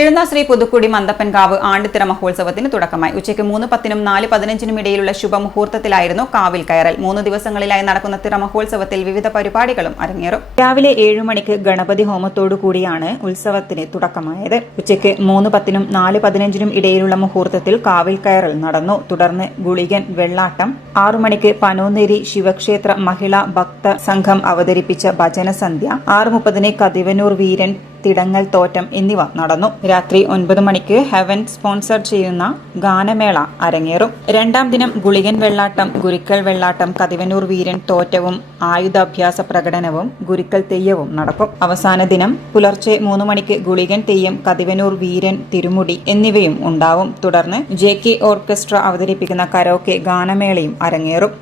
കിഴുന്ന ശ്രീ പുതുക്കുടി മന്തപ്പൻകാവ് ആണ്ടിത്തിറ മഹോത്സവത്തിന് തുടക്കമായി. ഉച്ചയ്ക്ക് 3:10-നും 4:15-നും ഇടയിലുള്ള ശുഭമുഹൂർത്തത്തിലായിരുന്നു കാവിൽ കയറൽ. 3 ദിവസങ്ങളിലായി നടക്കുന്ന തിറ മഹോത്സവത്തിൽ വിവിധ പരിപാടികളും അരങ്ങേറും. രാവിലെ 7 മണിക്ക് ഗണപതി ഹോമത്തോടുകൂടിയാണ് ഉത്സവത്തിന് തുടക്കമായത്. ഉച്ചയ്ക്ക് 3:10-നും 4:15-നും ഇടയിലുള്ള മുഹൂർത്തത്തിൽ കാവിൽ കയറൽ നടന്നു. തുടർന്ന് ഗുളികൻ വെള്ളാട്ടം, 6 മണിക്ക് പനോന്നേരി ശിവക്ഷേത്ര മഹിളാ ഭക്ത സംഘം അവതരിപ്പിച്ച ഭജനസന്ധ്യ, 6:30-ന് കതിവനൂർ വീരൻ തിടങ്ങൽ തോറ്റം എന്നിവ നടന്നു. രാത്രി 9 മണിക്ക് ഹെവൻ സ്പോൺസർ ചെയ്യുന്ന ഗാനമേള അരങ്ങേറും. 2ാം ദിനം ഗുളികൻ വെള്ളാട്ടം, ഗുരുക്കൽ വെള്ളാട്ടം, കതിവനൂർ വീരൻ തോറ്റവും ആയുധാഭ്യാസ പ്രകടനവും ഗുരുക്കൽ തെയ്യവും നടക്കും. അവസാന ദിനം പുലർച്ചെ 3 മണിക്ക് ഗുളികൻ തെയ്യം, കതിവനൂർ വീരൻ തിരുമുടി എന്നിവയും ഉണ്ടാവും. തുടർന്ന് JK ഓർക്കസ്ട്ര അവതരിപ്പിക്കുന്ന കരോക്കെ ഗാനമേളയും അരങ്ങേറും.